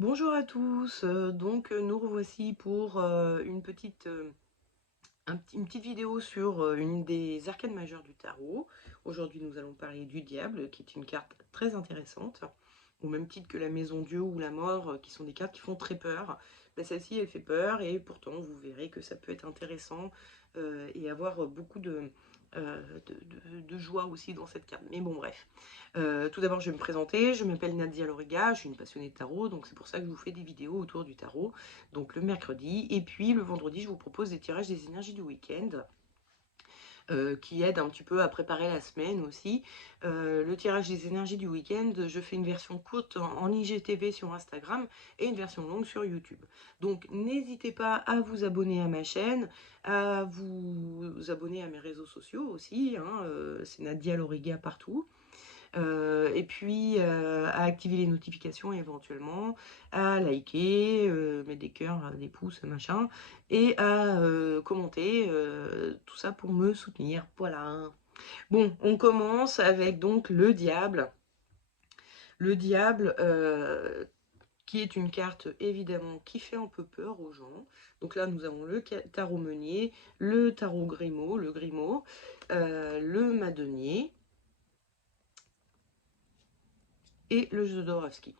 Bonjour à tous, nous revoici pour une petite vidéo sur une des arcanes majeures du tarot. Aujourd'hui nous allons parler du diable, qui est une carte très intéressante, au même titre que la maison Dieu ou la mort, qui sont des cartes qui font très peur. Ben, celle-ci elle fait peur et pourtant vous verrez que ça peut être intéressant et avoir beaucoup de joie aussi dans cette carte. Mais bon bref. Tout d'abord, je vais me présenter. Je m'appelle Nadia Loriga, je suis une passionnée de tarot, donc c'est pour ça que je vous fais des vidéos autour du tarot. Donc le mercredi, et puis le vendredi, je vous propose des tirages des énergies du week-end. Qui aident un petit peu à préparer la semaine aussi. Le tirage des énergies du week-end, je fais une version courte en IGTV sur Instagram et une version longue sur YouTube. Donc n'hésitez pas à vous abonner à ma chaîne, à vous abonner à mes réseaux sociaux aussi, hein, c'est Nadia Loriga partout. Et puis à activer les notifications éventuellement, à liker, mettre des cœurs, des pouces, machin, et à commenter, tout ça pour me soutenir. Voilà. Bon, on commence avec donc le diable. Le diable, qui est une carte évidemment qui fait un peu peur aux gens. Donc là, nous avons le tarot meunier, le tarot Grimaud, le Grimaud, le madonier et le Jodorowsky.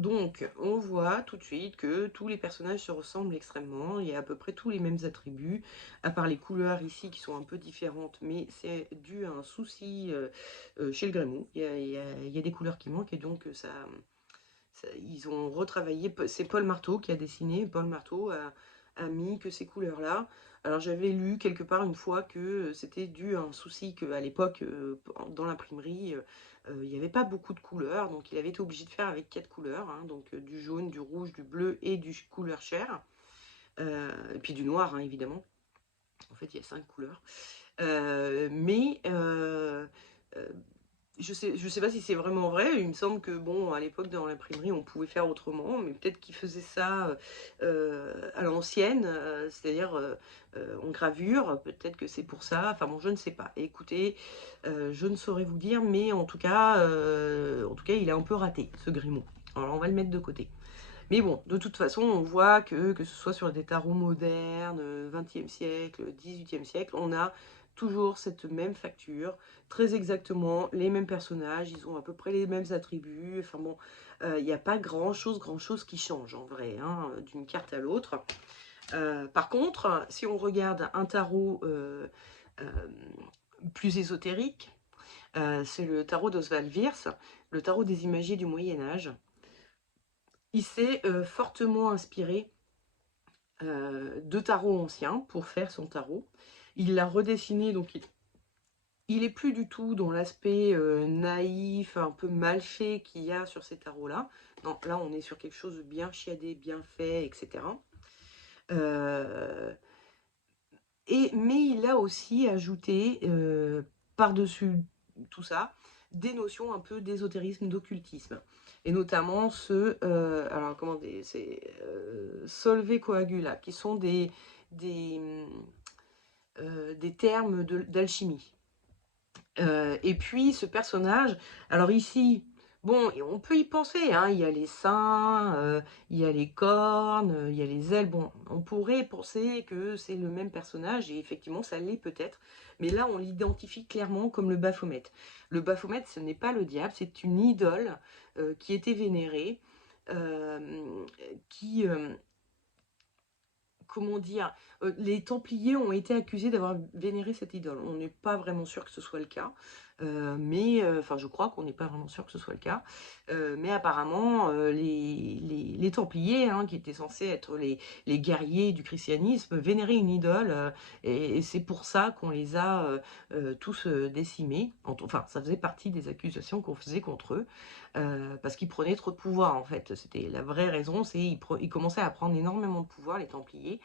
Donc, on voit tout de suite que tous les personnages se ressemblent extrêmement. Il y a à peu près tous les mêmes attributs, à part les couleurs ici qui sont un peu différentes, mais c'est dû à un souci chez le Grémou. Il y a des couleurs qui manquent et donc ils ont retravaillé. C'est Paul Marteau qui a dessiné. Paul Marteau a mis que ces couleurs-là. Alors j'avais lu quelque part une fois que c'était dû à un souci qu'à l'époque, dans l'imprimerie, il n'y avait pas beaucoup de couleurs, donc il avait été obligé de faire avec 4 couleurs, hein, donc du jaune, du rouge, du bleu et du couleur chair, et puis du noir, hein, évidemment. En fait, il y a 5 couleurs. Mais je sais pas si c'est vraiment vrai. Il me semble que, bon, à l'époque, dans l'imprimerie, on pouvait faire autrement, mais peut-être qu'ils faisaient ça à l'ancienne, c'est-à-dire en gravure. Peut-être que c'est pour ça. Enfin bon, je ne sais pas. Écoutez, je ne saurais vous dire, mais en tout cas, il a un peu raté, ce Grimaud. Alors, on va le mettre de côté. Mais bon, de toute façon, on voit que ce soit sur des tarots modernes, 20e siècle, 18e siècle, on a toujours cette même facture, très exactement les mêmes personnages, ils ont à peu près les mêmes attributs. Enfin bon, il n'y a pas grand chose qui change en vrai, hein, d'une carte à l'autre. Par contre, si on regarde un tarot euh, plus ésotérique, c'est le tarot d'Oswald Wirth, le tarot des imagiers du Moyen-Âge. Il s'est fortement inspiré de tarot ancien pour faire son tarot. Il l'a redessiné, donc il est plus du tout dans l'aspect naïf, un peu mal fait qu'il y a sur ces tarots-là. Non, là on est sur quelque chose de bien chiadé, bien fait, etc. Euh, mais il a aussi ajouté, par-dessus tout ça, des notions un peu d'ésotérisme, d'occultisme. Et notamment alors comment dire, c'est solve coagula, qui sont des, des termes d'alchimie. Et puis ce personnage, alors ici, bon, on peut y penser, hein, il y a les seins, il y a les cornes, il y a les ailes, bon, on pourrait penser que c'est le même personnage, et effectivement ça l'est peut-être, mais là on l'identifie clairement comme le Baphomet. Le Baphomet, ce n'est pas le diable, c'est une idole qui était vénérée, euh, qui, comment dire, les Templiers ont été accusés d'avoir vénéré cette idole. On n'est pas vraiment sûr que ce soit le cas, mais enfin, je crois qu'on n'est pas vraiment sûr que ce soit le cas. Mais apparemment, les Templiers, hein, qui étaient censés être les guerriers du christianisme, vénéraient une idole, et c'est pour ça qu'on les a tous décimés. Enfin, ça faisait partie des accusations qu'on faisait contre eux. Parce qu'ils prenaient trop de pouvoir en fait. C'était la vraie raison, c'est qu'ils commençaient à prendre énormément de pouvoir, les Templiers.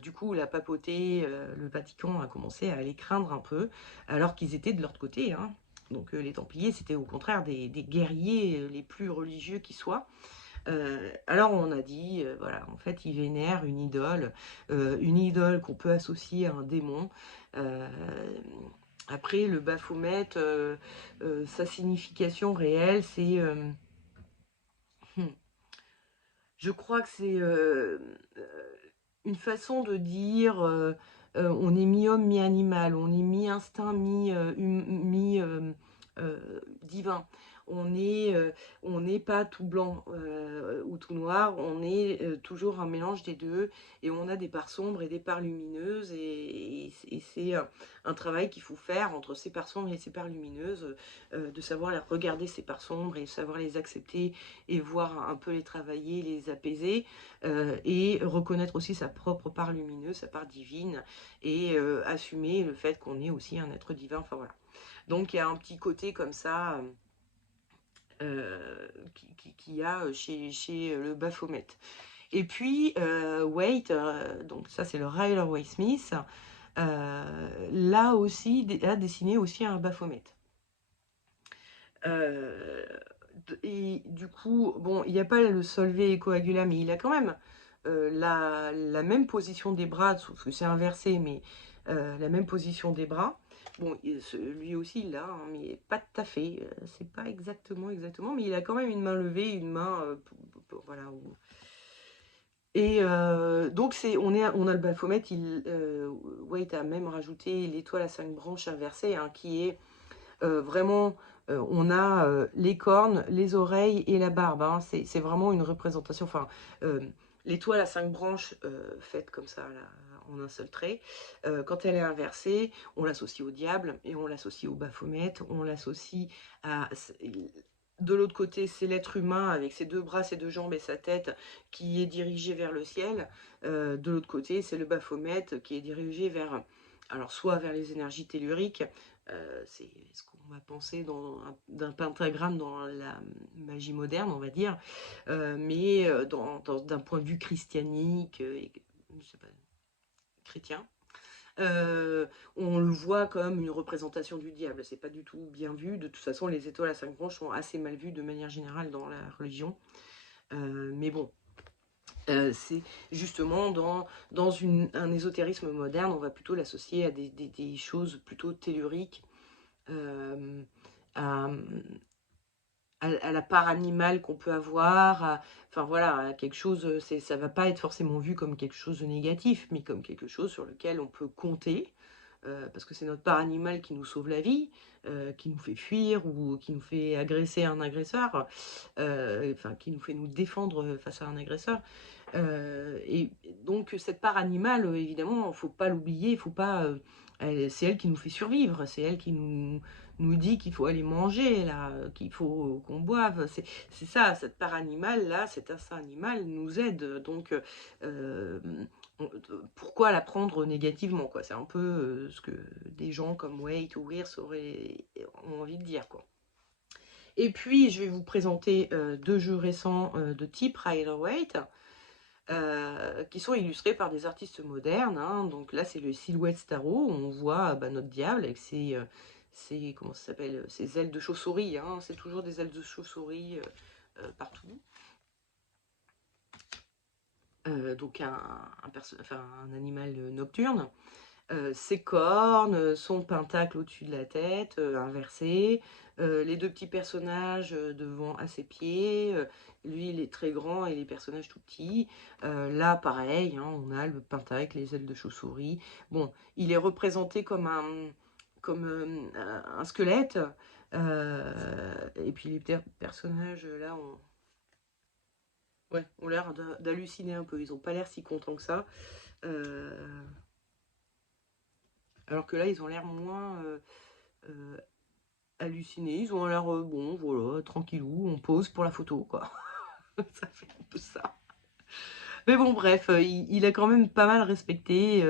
Du coup, la papauté, le Vatican a commencé à les craindre un peu, alors qu'ils étaient de l'autre côté, hein. Donc les Templiers, c'était au contraire des guerriers les plus religieux qui soient. Alors on a dit, voilà, en fait, ils vénèrent une idole qu'on peut associer à un démon. Euh, Après, le Baphomet, sa signification réelle, c'est... je crois que c'est une façon de dire on est mi-homme, mi-animal, on est mi-instinct, mi-divin. On n'est pas tout blanc ou tout noir, on est toujours un mélange des deux et on a des parts sombres et des parts lumineuses et c'est un travail qu'il faut faire entre ces parts sombres et ces parts lumineuses, de savoir regarder ces parts sombres et savoir les accepter et voir un peu les travailler, les apaiser, et reconnaître aussi sa propre part lumineuse, sa part divine, et assumer le fait qu'on est aussi un être divin, enfin voilà. Donc il y a un petit côté comme ça qu'il y a chez le Baphomet. Et puis Waite, donc ça c'est le Rider-Waite-Smith, là aussi a dessiné aussi un Baphomet. Et du coup, bon, il n'y a pas le solvé coagula, mais il a quand même la même position des bras, sauf que c'est inversé, mais la même position des bras. Bon, lui aussi, il l'a, hein, mais pas tout à fait. C'est pas exactement, mais il a quand même une main levée, une main, voilà. Et donc, on a le Baphomet, Waite a même rajouté l'étoile à 5 branches inversée, hein, qui est vraiment, on a les cornes, les oreilles et la barbe. Hein. C'est vraiment une représentation. Enfin, l'étoile à 5 branches faite comme ça, là, en un seul trait, quand elle est inversée, on l'associe au diable et on l'associe au Baphomet. On l'associe à... De l'autre côté, c'est l'être humain avec ses deux bras, ses deux jambes et sa tête qui est dirigé vers le ciel. De l'autre côté, c'est le Baphomet qui est dirigé vers, alors soit vers les énergies telluriques, c'est ce qu'on va penser d'un pentagramme dans la magie moderne, on va dire, mais d'un point de vue christianique, je sais pas, chrétien. On le voit comme une représentation du diable, c'est pas du tout bien vu. De toute façon, les étoiles à 5 branches sont assez mal vues de manière générale dans la religion. Mais bon, c'est justement dans un ésotérisme moderne, on va plutôt l'associer à des choses plutôt telluriques, à, à la part animale qu'on peut avoir, enfin voilà, à quelque chose, ça va pas être forcément vu comme quelque chose de négatif, mais comme quelque chose sur lequel on peut compter, parce que c'est notre part animale qui nous sauve la vie, qui nous fait fuir ou qui nous fait agresser un agresseur, enfin qui nous fait nous défendre face à un agresseur. Et donc cette part animale, évidemment, il ne faut pas l'oublier, il faut pas. C'est elle qui nous fait survivre, c'est elle qui nous dit qu'il faut aller manger, là, qu'il faut qu'on boive. C'est ça, cette part animale, là, cet instinct animal nous aide. Donc, pourquoi la prendre négativement, quoi? C'est un peu ce que des gens comme Waite ou Wirth ont envie de dire, quoi. Et puis, je vais vous présenter deux jeux récents de type Rider-Waite. Qui sont illustrés par des artistes modernes. Hein. Donc là, c'est le Silhouette Tarot. On voit notre diable avec comment ça s'appelle, ses ailes de chauve-souris. Hein. C'est toujours des ailes de chauve-souris partout. Donc un animal nocturne. Ses cornes, son pentacle au-dessus de la tête, inversé, les deux petits personnages devant à ses pieds, lui il est très grand et les personnages tout petits. Là pareil, hein, on a le pentacle, les ailes de chauve-souris. Bon, il est représenté comme un squelette, et puis les personnages là ont l'air d'halluciner un peu, ils ont pas l'air si contents que ça. Alors que là, ils ont l'air moins hallucinés. Ils ont l'air, bon, voilà, tranquillou, on pose pour la photo, quoi. Ça fait un peu ça. Mais bon, bref, il a quand même pas mal respecté,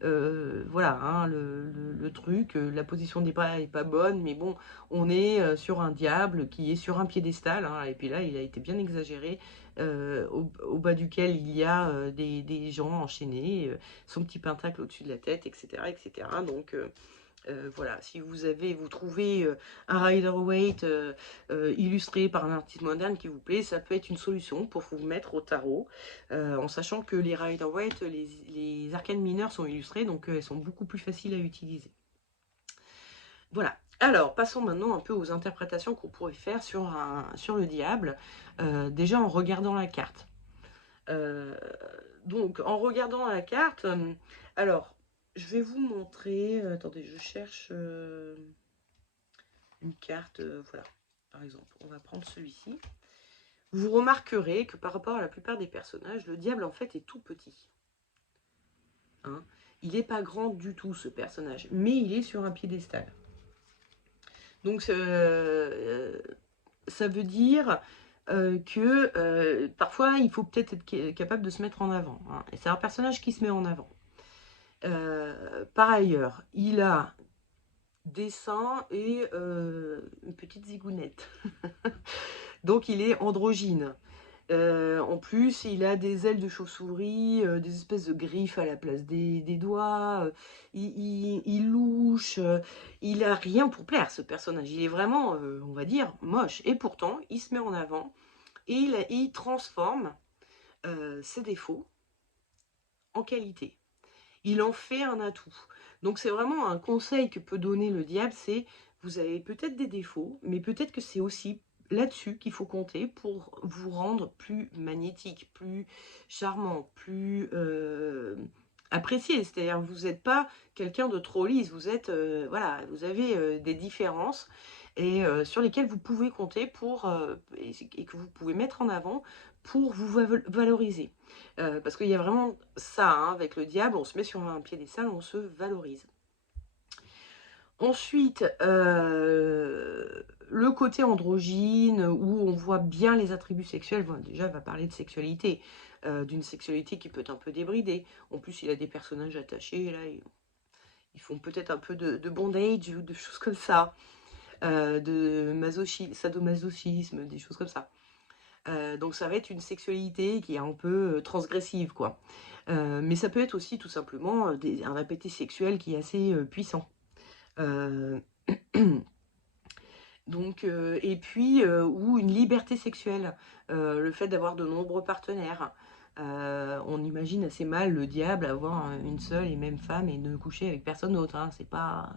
voilà, hein, le truc. La position des bras est pas bonne, mais bon, on est sur un diable qui est sur un piédestal, hein, et puis là, il a été bien exagéré, au bas duquel il y a des gens enchaînés, son petit pentacle au-dessus de la tête, etc., etc. Donc, voilà, si vous trouvez un Rider-Waite illustré par un artiste moderne qui vous plaît, ça peut être une solution pour vous mettre au tarot, en sachant que les Rider-Waite, les arcanes mineures sont illustrées, donc elles sont beaucoup plus faciles à utiliser. Voilà. Alors, passons maintenant un peu aux interprétations qu'on pourrait faire sur le diable, déjà en regardant la carte. Heu, donc en regardant la carte, alors je vais vous montrer, attendez, je cherche, une carte, voilà, par exemple, on va prendre celui-ci. Vous remarquerez que par rapport à la plupart des personnages, le diable en fait est tout petit, hein. Il n'est pas grand du tout ce personnage, mais il est sur un piédestal. Donc ça veut dire que parfois il faut peut-être être capable de se mettre en avant, hein. Et c'est un personnage qui se met en avant. Par ailleurs, il a des seins et une petite zigounette. Donc il est androgyne. En plus, il a des ailes de chauve-souris, des espèces de griffes à la place des doigts, il louche, il a rien pour plaire ce personnage. Il est vraiment, on va dire, moche et pourtant il se met en avant et il transforme, ses défauts en qualité. Il en fait un atout. Donc c'est vraiment un conseil que peut donner le diable, c'est vous avez peut-être des défauts, mais peut-être que c'est aussi là-dessus qu'il faut compter pour vous rendre plus magnétique, plus charmant, plus apprécié. C'est-à-dire vous n'êtes pas quelqu'un de trop lisse, vous êtes voilà, vous avez des différences et sur lesquelles vous pouvez compter pour et que vous pouvez mettre en avant pour vous valoriser. Parce qu'il y a vraiment ça, hein, avec le diable, on se met sur un piédestal, on se valorise. Ensuite, le côté androgyne, où on voit bien les attributs sexuels, bon, déjà, on va parler de sexualité, d'une sexualité qui peut être un peu débridée. En plus, il a des personnages attachés, là, ils font peut-être un peu de bondage ou de choses comme ça, de sadomasochisme, des choses comme ça. Donc ça va être une sexualité qui est un peu transgressive, quoi. Mais ça peut être aussi tout simplement un appétit sexuel qui est assez puissant. Euh, donc, et puis, ou une liberté sexuelle, le fait d'avoir de nombreux partenaires. On imagine assez mal le diable avoir une seule et même femme et ne coucher avec personne d'autre, hein. C'est pas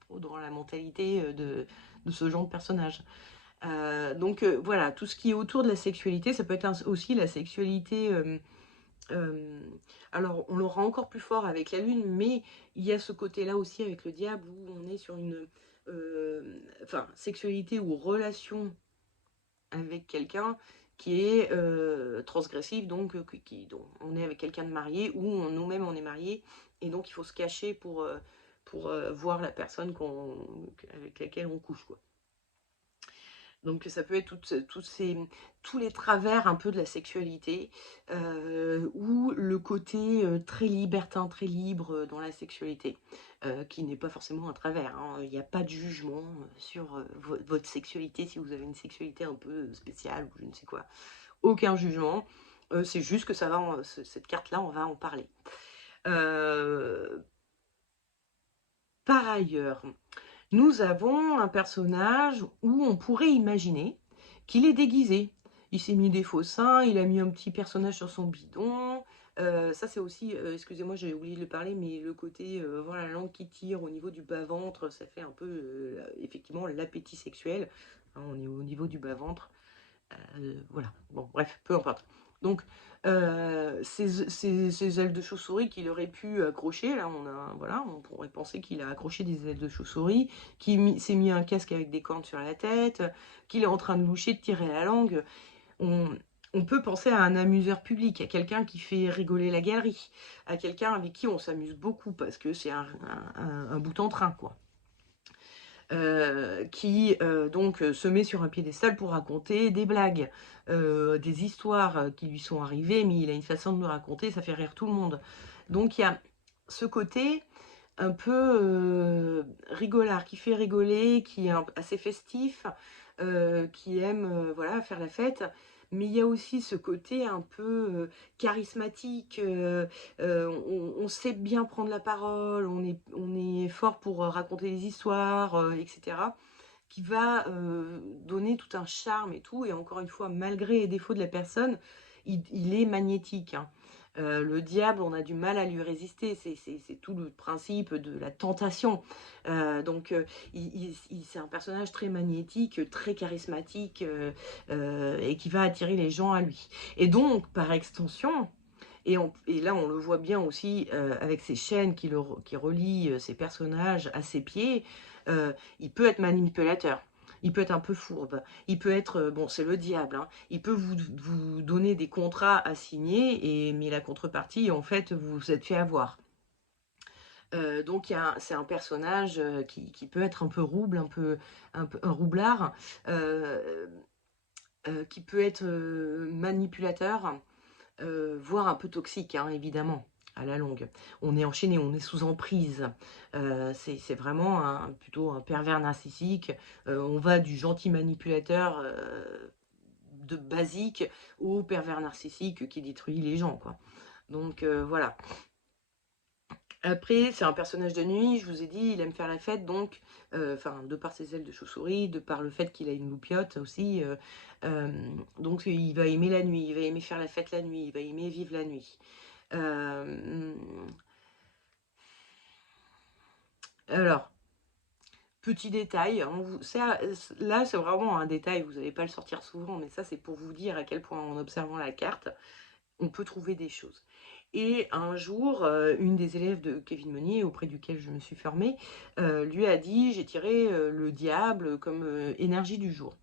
trop dans la mentalité de ce genre de personnage. Donc voilà, tout ce qui est autour de la sexualité, ça peut être aussi la sexualité. Euh, alors, on l'aura encore plus fort avec la lune, mais il y a ce côté-là aussi avec le diable où on est sur une enfin, sexualité ou relation avec quelqu'un qui est transgressive, donc dont on est avec quelqu'un de marié ou nous-mêmes on est mariés et donc il faut se cacher pour voir la personne avec laquelle on couche, quoi. Donc ça peut être tous les travers un peu de la sexualité, ou le côté très libertin, très libre dans la sexualité, qui n'est pas forcément un travers, hein. Il n'y a pas de jugement sur votre sexualité, si vous avez une sexualité un peu spéciale ou je ne sais quoi. Aucun jugement, c'est juste que cette carte-là, on va en parler. Par ailleurs, nous avons un personnage où on pourrait imaginer qu'il est déguisé. Il s'est mis des faux seins, il a mis un petit personnage sur son bidon. Ça, c'est aussi, excusez-moi, j'ai oublié de le parler, mais le côté avoir la langue qui tire au niveau du bas-ventre, ça fait un peu, effectivement, l'appétit sexuel, hein. On est au niveau du bas-ventre. Voilà, bon, bref, peu importe. Donc, ces ailes de chauve-souris qu'il aurait pu accrocher, là, voilà, on pourrait penser qu'il a accroché des ailes de chauve-souris, qu'il s'est mis un casque avec des cornes sur la tête, qu'il est en train de loucher, de tirer la langue. On, on peut penser à un amuseur public, à quelqu'un qui fait rigoler la galerie, à quelqu'un avec qui on s'amuse beaucoup, parce que c'est un bout en train, quoi. Qui donc se met sur un piédestal pour raconter des blagues, des histoires qui lui sont arrivées, mais il a une façon de me raconter, ça fait rire tout le monde. Donc il y a ce côté un peu rigolard, qui fait rigoler, qui est assez festif, qui aime voilà, faire la fête. Mais il y a aussi ce côté un peu charismatique, on sait bien prendre la parole, on est fort pour raconter des histoires, etc. Qui va donner tout un charme et tout. Et encore une fois, malgré les défauts de la personne, il est magnétique, hein. Le diable, on a du mal à lui résister, c'est tout le principe de la tentation. Donc c'est un personnage très magnétique, très charismatique, et qui va attirer les gens à lui. Et donc, par extension, et là on le voit bien aussi, avec ces chaînes qui relient, ces personnages à ses pieds, il peut être manipulateur. Il peut être un peu fourbe, il peut être, bon c'est le diable, hein, il peut vous donner des contrats à signer, mais la contrepartie en fait vous vous êtes fait avoir. Donc c'est un personnage, qui peut être un peu rouble, un peu un roublard, heu qui peut être, manipulateur, voire un peu toxique, hein, évidemment, à la longue. On est enchaîné, on est sous emprise. C'est vraiment plutôt un pervers narcissique. On va du gentil manipulateur, de basique, au pervers narcissique qui détruit les gens, quoi. Donc voilà. Après, c'est un personnage de nuit, je vous ai dit, il aime faire la fête, donc, enfin, de par ses ailes de chauve-souris, de par le fait qu'il a une loupiote aussi, donc il va aimer la nuit, il va aimer faire la fête la nuit, il va aimer vivre la nuit. Euh, alors, petit détail, hein, là c'est vraiment un détail, vous n'allez pas le sortir souvent, mais ça c'est pour vous dire à quel point en observant la carte, on peut trouver des choses. Et un jour, une des élèves de Kevin Meunier, auprès duquel je me suis formée, lui a dit: «J'ai tiré, le diable comme, énergie du jour».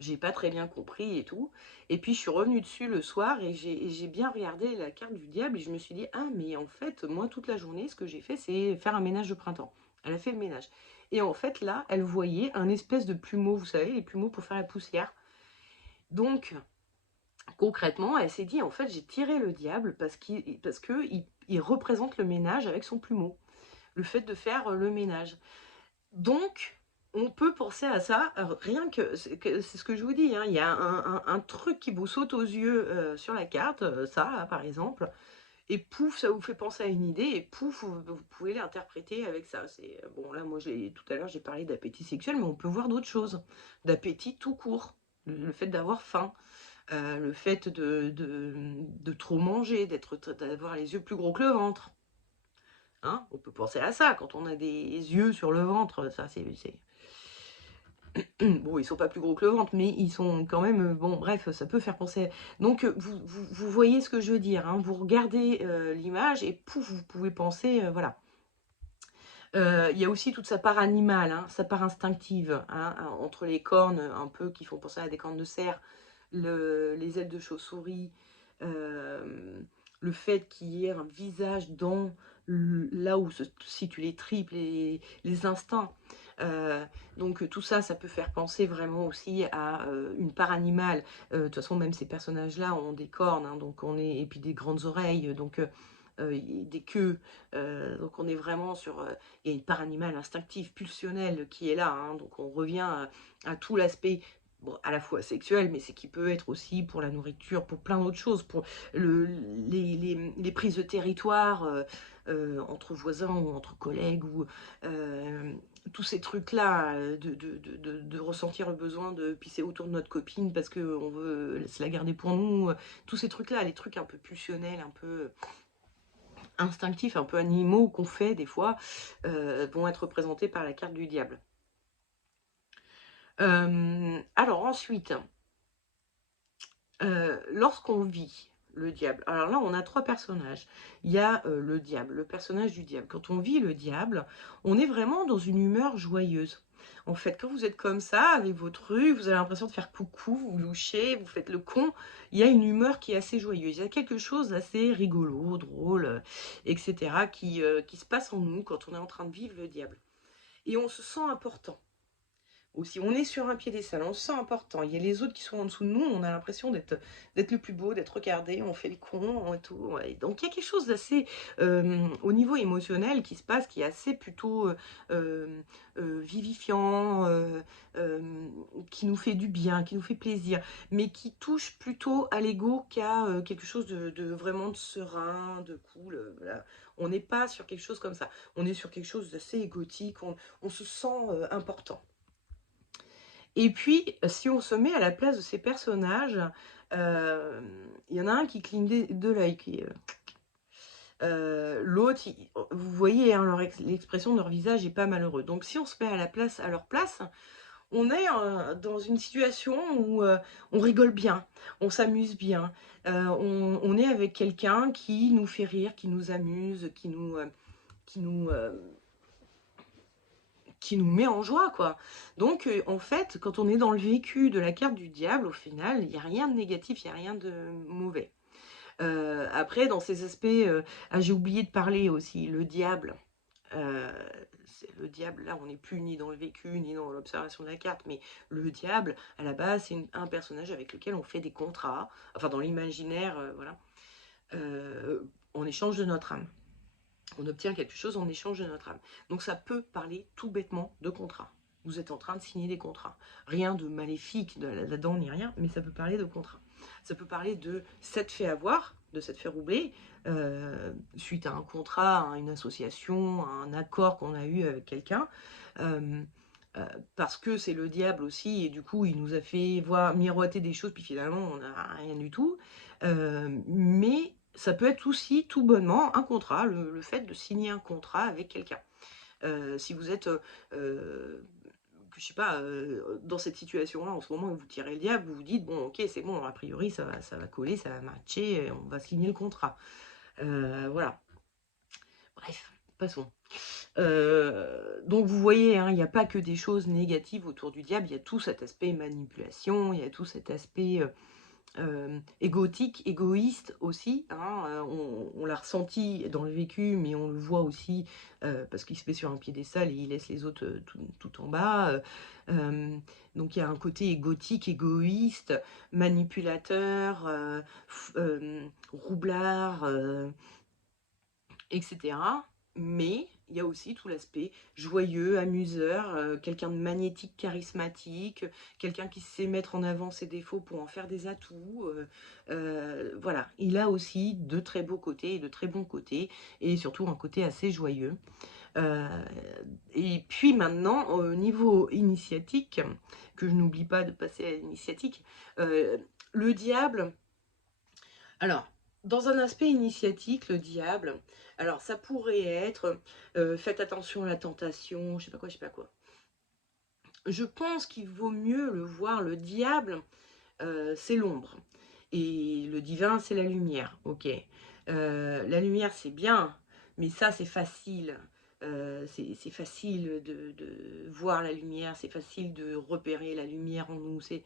J'ai pas très bien compris et tout, et puis je suis revenue dessus le soir et j'ai bien regardé la carte du diable et je me suis dit: «Ah mais en fait, moi toute la journée, ce que j'ai fait, c'est faire un ménage de printemps». Elle a fait le ménage et en fait là, elle voyait un espèce de plumeau, vous savez, les plumeaux pour faire la poussière. Donc concrètement, elle s'est dit: «En fait, j'ai tiré le diable parce que il représente le ménage avec son plumeau, le fait de faire, le ménage». Donc on peut penser à ça, rien que c'est ce que je vous dis, hein, il y a un truc qui vous saute aux yeux, sur la carte, ça là, par exemple, et pouf, ça vous fait penser à une idée et pouf, vous pouvez l'interpréter avec ça. Bon là, moi tout à l'heure, j'ai parlé d'appétit sexuel, mais on peut voir d'autres choses. D'appétit tout court, le fait d'avoir faim. Le fait de trop manger, d'avoir les yeux plus gros que le ventre. Hein, on peut penser à ça quand on a des yeux sur le ventre. Ça, bon, ils sont pas plus gros que le ventre, mais ils sont quand même. Bon, bref, ça peut faire penser. Donc, vous voyez ce que je veux dire. Hein, vous regardez l'image et pouf, vous pouvez penser. Voilà. Il y a aussi toute sa part animale, hein, sa part instinctive, hein, entre les cornes un peu qui font penser à des cornes de cerf, les ailes de chauve-souris, le fait qu'il y ait un visage dans là où se situent les tripes, les instincts. Donc tout ça, ça peut faire penser vraiment aussi à une part animale. De toute façon, même ces personnages-là ont des cornes, hein, et puis des grandes oreilles, donc des queues. Donc on est vraiment sur... il y a une part animale instinctive, pulsionnelle qui est là. Hein, donc on revient à tout l'aspect, bon, à la fois sexuel, mais c'est qui peut être aussi pour la nourriture, pour plein d'autres choses, pour les prises de territoire entre voisins ou entre collègues, ou tous ces trucs-là, de ressentir le besoin de pisser autour de notre copine parce qu'on veut se la garder pour nous, tous ces trucs-là, les trucs un peu pulsionnels, un peu instinctifs, un peu animaux qu'on fait des fois, vont être représentés par la carte du diable. Alors ensuite, lorsqu'on vit le diable, alors là on a trois personnages. Il y a le diable, le personnage du diable. Quand on vit le diable, on est vraiment dans une humeur joyeuse. En fait, quand vous êtes comme ça, avec votre rue, vous avez l'impression de faire coucou, vous louchez, vous faites le con, il y a une humeur qui est assez joyeuse. Il y a quelque chose d'assez rigolo, drôle, etc., qui se passe en nous quand on est en train de vivre le diable. Et on se sent important. Aussi, on est sur un piédestal, on se sent important. Il y a les autres qui sont en dessous de nous, on a l'impression d'être le plus beau, d'être regardé, on fait le con et tout. Ouais. Donc il y a quelque chose d'assez, au niveau émotionnel, qui se passe, qui est assez plutôt vivifiant, qui nous fait du bien, qui nous fait plaisir, mais qui touche plutôt à l'ego qu'à quelque chose de vraiment de serein, de cool. Voilà. On n'est pas sur quelque chose comme ça. On est sur quelque chose d'assez égotique, on se sent important. Et puis, si on se met à la place de ces personnages, il y en a un qui cligne de l'œil, L'autre, vous voyez, hein, l'expression de leur visage est pas malheureux. Donc si on se met à leur place, on est dans une situation où on rigole bien, on s'amuse bien, on est avec quelqu'un qui nous fait rire, qui nous amuse, qui nous, euh, qui nous met en joie, quoi. Donc, en fait, quand on est dans le vécu de la carte du diable, au final, il n'y a rien de négatif, il n'y a rien de mauvais. Après, dans ces aspects, ah, j'ai oublié de parler aussi, le diable. Euh, le diable, là, on n'est plus ni dans le vécu, ni dans l'observation de la carte, mais le diable, à la base, c'est un personnage avec lequel on fait des contrats, enfin, dans l'imaginaire, voilà, en échange de notre âme. On obtient quelque chose en échange de notre âme. Donc ça peut parler tout bêtement de contrat. Vous êtes en train de signer des contrats. Rien de maléfique là-dedans ni rien, mais ça peut parler de contrat. Ça peut parler de s'être fait avoir, de s'être fait roubler, suite à un contrat, à une association, à un accord qu'on a eu avec quelqu'un. Euh, Parce que c'est le diable aussi, et du coup il nous a fait voir miroiter des choses, puis finalement on n'a rien du tout. Mais ça peut être aussi tout bonnement un contrat, le fait de signer un contrat avec quelqu'un. Si vous êtes, je sais pas, dans cette situation-là, en ce moment où vous tirez le diable, vous vous dites, bon ok c'est bon, a priori ça va coller, ça va matcher, on va signer le contrat. Voilà. Bref, passons. Donc vous voyez, hein, il n'y a pas que des choses négatives autour du diable, il y a tout cet aspect manipulation, il y a tout cet aspect égotique, égoïste aussi, hein, on l'a ressenti dans le vécu, mais on le voit aussi parce qu'il se met sur un piédestal et il laisse les autres tout en bas. Euh, donc il y a un côté égotique, égoïste, manipulateur, roublard, etc. Mais il y a aussi tout l'aspect joyeux, amuseur, quelqu'un de magnétique, charismatique, quelqu'un qui sait mettre en avant ses défauts pour en faire des atouts. Voilà, il a aussi de très beaux côtés et de très bons côtés, et surtout un côté assez joyeux. Euh, et puis maintenant, au niveau initiatique, que je n'oublie pas de passer à l'initiatique, le diable, alors, dans un aspect initiatique, le diable, alors ça pourrait être faites attention à la tentation, je sais pas quoi, je sais pas quoi. Je pense qu'il vaut mieux le voir, le diable, c'est l'ombre. Et le divin, c'est la lumière. Ok. La lumière, c'est bien, mais ça, c'est facile. C'est facile de voir la lumière, c'est facile de repérer la lumière en nous. C'est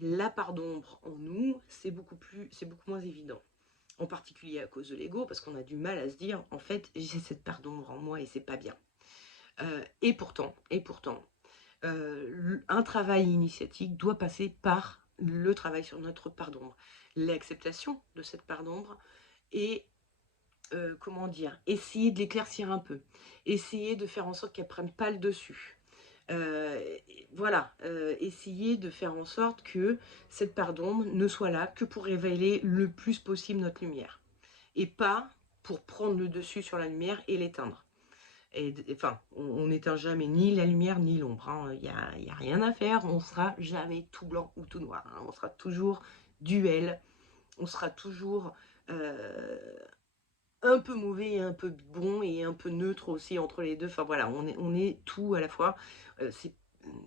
la part d'ombre en nous, c'est beaucoup moins évident, en particulier à cause de l'ego, parce qu'on a du mal à se dire, en fait, j'ai cette part d'ombre en moi et c'est pas bien. Et pourtant, un travail initiatique doit passer par le travail sur notre part d'ombre, l'acceptation de cette part d'ombre et, comment dire, essayer de l'éclaircir un peu, essayer de faire en sorte qu'elle prenne pas le dessus. Euh, voilà, essayer de faire en sorte que cette part d'ombre ne soit là que pour révéler le plus possible notre lumière et pas pour prendre le dessus sur la lumière et l'éteindre. Et, enfin, on n'éteint jamais ni la lumière ni l'ombre, hein. Y a rien à faire, on sera jamais tout blanc ou tout noir, hein. On sera toujours duel, on sera toujours un peu mauvais et un peu bon et un peu neutre aussi entre les deux. Enfin voilà, on est tout à la fois.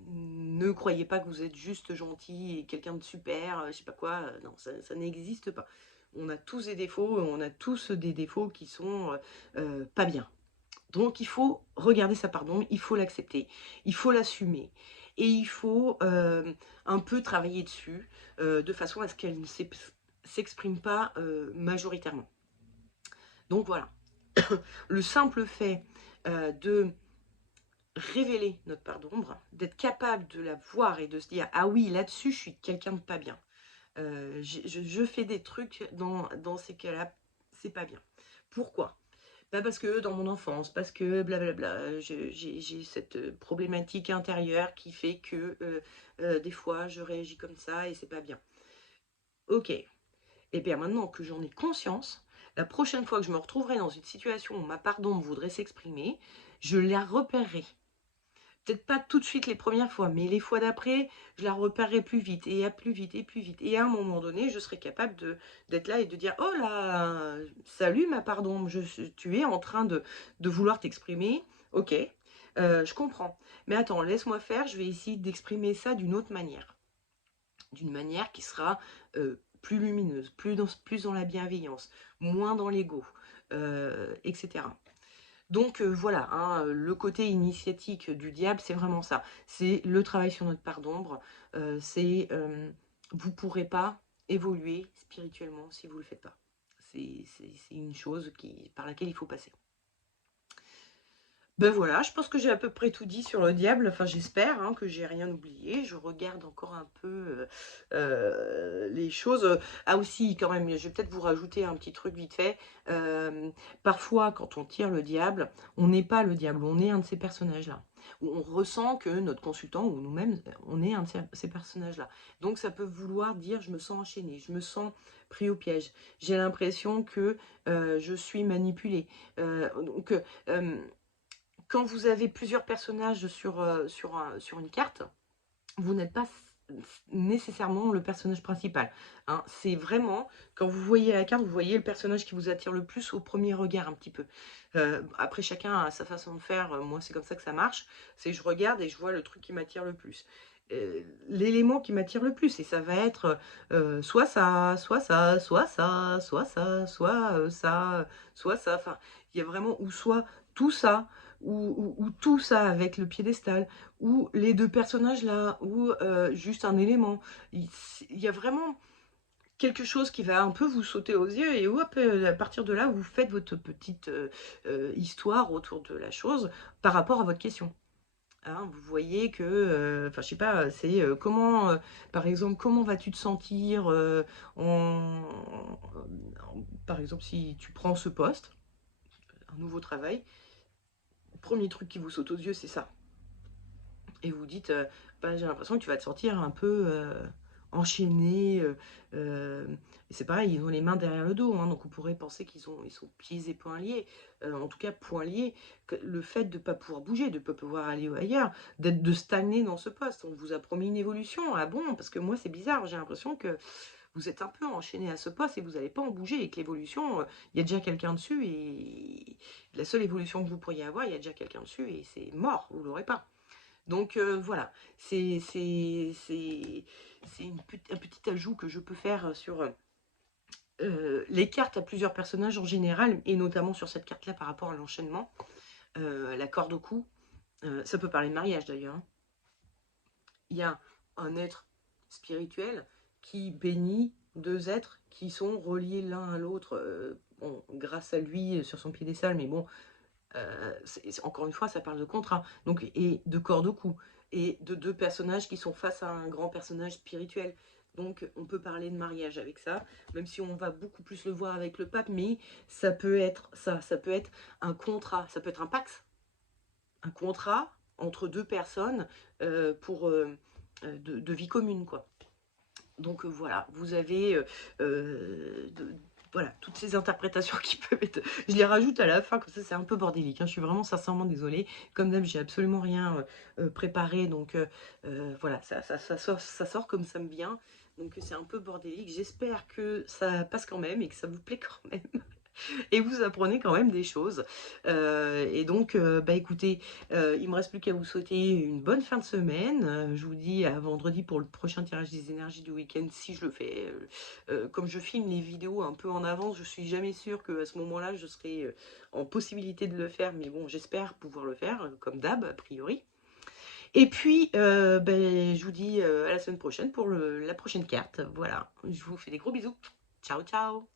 Ne croyez pas que vous êtes juste gentil et quelqu'un de super, je sais pas quoi. Non, ça n'existe pas. On a tous des défauts, on a tous des défauts qui sont pas bien. Donc il faut regarder sa part d'ombre, il faut l'accepter, il faut l'assumer. Et il faut un peu travailler dessus de façon à ce qu'elle ne s'exprime pas majoritairement. Donc voilà, le simple fait de révéler notre part d'ombre, d'être capable de la voir et de se dire ah oui, là-dessus je suis quelqu'un de pas bien. Je fais des trucs dans ces cas-là, c'est pas bien. Pourquoi? Bah parce que dans mon enfance, parce que blablabla, j'ai cette problématique intérieure qui fait que des fois je réagis comme ça et c'est pas bien. Ok, et bien maintenant que j'en ai conscience, la prochaine fois que je me retrouverai dans une situation où ma part d'ombre voudrait s'exprimer, je la repérerai. Peut-être pas tout de suite les premières fois, mais les fois d'après, je la repérerai plus vite et à plus vite et plus vite. Et à un moment donné, je serai capable d'être là et de dire: «Oh là, salut ma part d'ombre, tu es en train de vouloir t'exprimer. OK, je comprends. Mais attends, laisse-moi faire, je vais essayer d'exprimer ça d'une autre manière». D'une manière qui sera, plus lumineuse, plus dans la bienveillance, moins dans l'ego, et cetera. Donc voilà, hein, le côté initiatique du diable, c'est vraiment ça. C'est le travail sur notre part d'ombre, c'est, vous ne pourrez pas évoluer spirituellement si vous ne le faites pas. C'est une chose par laquelle il faut passer. Ben voilà, je pense que j'ai à peu près tout dit sur le diable, enfin j'espère, hein, que j'ai rien oublié. Je regarde encore un peu, les choses, ah aussi quand même, je vais peut-être vous rajouter un petit truc vite fait. Parfois quand on tire le diable, on n'est pas le diable, on est un de ces personnages-là. Où on ressent que notre consultant ou nous-mêmes, on est un de ces personnages-là. Donc ça peut vouloir dire: «Je me sens enchaîné, je me sens pris au piège, j'ai l'impression que, je suis manipulé». Donc, quand vous avez plusieurs personnages sur une carte, vous n'êtes pas nécessairement le personnage principal, hein. C'est vraiment, quand vous voyez la carte, vous voyez le personnage qui vous attire le plus au premier regard un petit peu. Après chacun a sa façon de faire, moi c'est comme ça que ça marche, c'est je regarde et je vois le truc qui m'attire le plus. L'élément qui m'attire le plus et ça va être, soit ça, soit ça, soit ça, soit ça, soit ça, enfin, il y a vraiment ou soit tout ça, ou tout ça avec le piédestal, ou les 2 personnages là, ou juste un élément. Il y a vraiment quelque chose qui va un peu vous sauter aux yeux et hop, à partir de là, vous faites votre petite, histoire autour de la chose par rapport à votre question. Hein, vous voyez que, enfin je sais pas, c'est, comment, par exemple, comment vas-tu te sentir, en par exemple, si tu prends ce poste, un nouveau travail, le 1er truc qui vous saute aux yeux, c'est ça. Et vous dites, bah, j'ai l'impression que tu vas te sentir un peu, enchaîné, et c'est pareil, ils ont les mains derrière le dos, hein, donc on pourrait penser ils sont pieds et poings liés, en tout cas poings liés, que le fait de ne pas pouvoir bouger, de ne pas pouvoir aller ailleurs, de stagner dans ce poste. On vous a promis une évolution. Ah bon? Parce que moi, c'est bizarre, j'ai l'impression que vous êtes un peu enchaîné à ce poste et vous n'allez pas en bouger et que l'évolution, il y a déjà quelqu'un dessus et la seule évolution que vous pourriez avoir, il y a déjà quelqu'un dessus et c'est mort, vous l'aurez pas. Donc voilà, c'est un petit ajout que je peux faire sur les cartes à plusieurs personnages en général, et notamment sur cette carte-là par rapport à l'enchaînement, la corde au cou. Ça peut parler de mariage d'ailleurs, hein. Il y a un être spirituel qui bénit deux êtres qui sont reliés l'un à l'autre, bon, grâce à lui sur son piédestal, mais bon, encore une fois, ça parle de contrat, donc, et de corde au cou, et de deux personnages qui sont face à un grand personnage spirituel. Donc on peut parler de mariage avec ça, même si on va beaucoup plus le voir avec le pape, mais ça peut être ça, ça peut être un contrat, ça peut être un pax, un contrat entre deux personnes pour de vie commune, quoi. Donc voilà, vous avez voilà, toutes ces interprétations qui peuvent être... Je les rajoute à la fin, comme ça c'est un peu bordélique, hein. Je suis vraiment sincèrement désolée. Comme d'hab, j'ai absolument rien préparé, donc voilà, ça sort comme ça me vient. Donc c'est un peu bordélique. J'espère que ça passe quand même et que ça vous plaît quand même. Et vous apprenez quand même des choses. Et donc, bah écoutez, il me reste plus qu'à vous souhaiter une bonne fin de semaine. Je vous dis à vendredi pour le prochain tirage des énergies du week-end, si je le fais. Comme je filme les vidéos un peu en avance, je suis jamais sûre qu'à ce moment-là, je serai en possibilité de le faire. Mais bon, j'espère pouvoir le faire, comme d'hab, a priori. Et puis, ben, je vous dis à la semaine prochaine pour la prochaine carte. Voilà, je vous fais des gros bisous. Ciao, ciao!